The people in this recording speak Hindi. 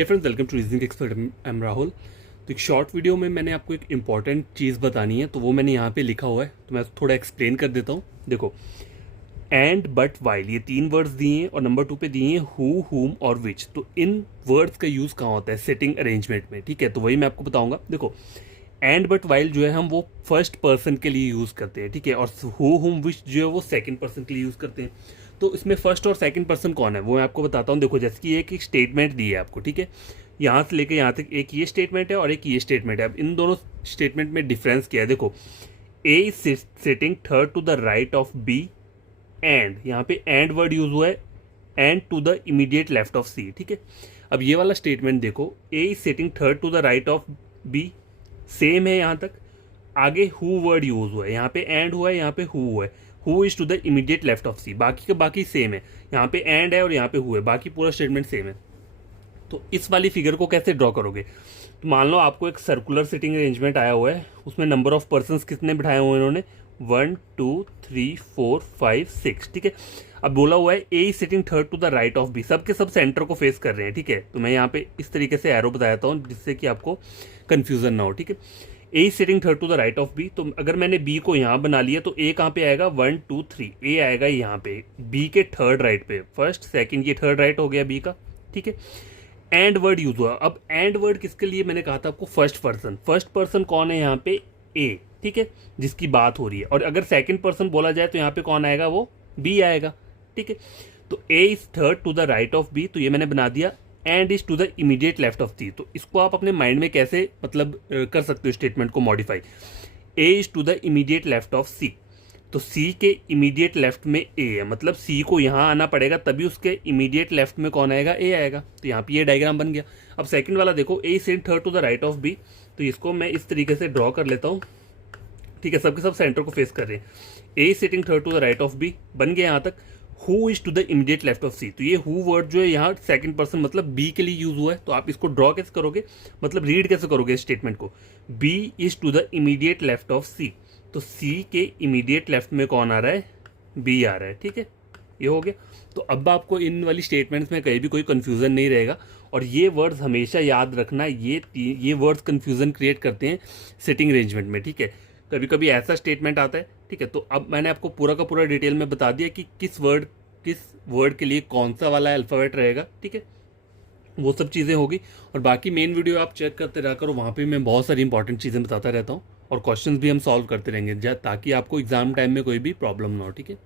Hey friends, welcome to reasoning expert. I am Rahul. तो एक शॉर्ट वीडियो में मैंने आपको एक इंपॉर्टेंट चीज़ बतानी है, तो वो मैंने यहाँ पे लिखा हुआ है, तो मैं थोड़ा एक्सप्लेन कर देता हूँ। देखो, एंड, बट, वाइल, ये तीन वर्ड्स दिए हैं और नंबर 2 पे दिए हैं हु, हुम और विच। तो इन वर्ड्स का यूज़ कहाँ होता है? सेटिंग अरेंजमेंट में, ठीक है। तो वही मैं आपको बताऊँगा। देखो, एंड बट वाइल जो है हम वो फर्स्ट पर्सन के लिए यूज़ करते हैं, ठीक है, और हु हुम विच जो है वो सेकंड पर्सन के लिए यूज़ करते हैं। तो इसमें फर्स्ट और सेकंड पर्सन कौन है वो मैं आपको बताता हूँ। देखो, जैसे कि एक स्टेटमेंट दी है आपको, ठीक है, यहाँ से लेकर यहाँ तक एक ये स्टेटमेंट है और एक ये स्टेटमेंट है। अब इन दोनों स्टेटमेंट में डिफरेंस क्या है? देखो, A is sitting third to the right of B, and यहाँ पे एंड वर्ड यूज हुआ है, and to the immediate left of C, ठीक है। अब ये वाला स्टेटमेंट देखो, A is sitting third to the right of B, same है यहाँ तक। आगे हु वर्ड यूज हुआ है, यहाँ पे एंड हुआ है, यहाँ पे हु हुआ है। Who is to the immediate left of C, बाकी का बाकी सेम है। यहाँ पे एंड है और यहाँ पे हु है, बाकी पूरा स्टेटमेंट सेम है। तो इस वाली फिगर को कैसे ड्रॉ करोगे? तो मान लो आपको एक सर्कुलर सिटिंग अरेंजमेंट आया हुआ है, उसमें नंबर ऑफ पर्सन्स कितने बिठाए हुए हैं इन्होंने? 1 2 3 4 5 6, ठीक है। अब बोला हुआ है A sitting third to the right of B, सब के सब सेंटर को फेस कर रहे हैं, ठीक है। तो मैं यहाँ पे इस तरीके से एरो बताता हूँ जिससे कि आपको कन्फ्यूजन ना हो, ठीक है। A sitting third to the right of B, तो अगर मैंने बी को यहाँ बना लिया तो ए कहाँ पे आएगा? 1 2 3, ए आएगा यहाँ पे बी के थर्ड राइट पे, फर्स्ट सेकंड, ये थर्ड राइट हो गया बी का, ठीक है। एंड वर्ड यूज हुआ। अब एंड वर्ड किसके लिए? मैंने कहा था आपको फर्स्ट पर्सन कौन है यहाँ पे? ए, ठीक है, जिसकी बात हो रही है। और अगर सेकंड पर्सन बोला जाए तो यहाँ पे कौन आएगा? वो बी आएगा, ठीक है। तो A is third to the right of B, तो ये मैंने बना दिया। And is to the immediate left of C, तो इसको आप अपने माइंड में कैसे मतलब कर सकते हो स्टेटमेंट को modify? A is to the immediate left of C, तो सी के इमीडिएट लेफ्ट में ए है, मतलब सी को यहाँ आना पड़ेगा तभी उसके इमीडिएट लेफ्ट में कौन आएगा? ए आएगा। तो यहाँ पे ये डायग्राम बन गया। अब सेकंड वाला देखो, A sitting third to the right of B, तो इसको मैं इस तरीके से ड्रॉ कर लेता हूँ, ठीक है। सबके सब सेंटर को फेस कर रहे हैं। A sitting third to the right of B बन गया यहाँ तक। Who is to the immediate left of C, तो ये हु वर्ड जो है यहाँ सेकंड पर्सन मतलब बी के लिए यूज हुआ है। तो आप इसको ड्रॉ कैसे करोगे, मतलब रीड कैसे करोगे स्टेटमेंट को? B is to the immediate left of C, तो सी के इमीडिएट लेफ्ट में कौन आ रहा है? बी आ रहा है, ठीक है। ये हो गया। तो अब आपको इन वाली स्टेटमेंट्स में कहीं भी कोई कंफ्यूजन नहीं रहेगा। और ये वर्ड्स हमेशा याद रखना, ये वर्ड्स कंफ्यूजन क्रिएट करते हैं सिटिंग अरेंजमेंट में, ठीक है। कभी कभी ऐसा स्टेटमेंट आता है, ठीक है। तो अब मैंने आपको पूरा का पूरा डिटेल में बता दिया कि किस वर्ड के लिए कौन सा वाला अल्फ़ाबेट रहेगा, ठीक है। वो सब चीज़ें होगी। और बाकी मेन वीडियो आप चेक करते रहा करो, वहाँ पे मैं बहुत सारी इंपॉर्टेंट चीज़ें बताता रहता हूँ और क्वेश्चंस भी हम सॉल्व करते रहेंगे ताकि आपको एग्जाम टाइम में कोई भी प्रॉब्लम ना हो, ठीक है।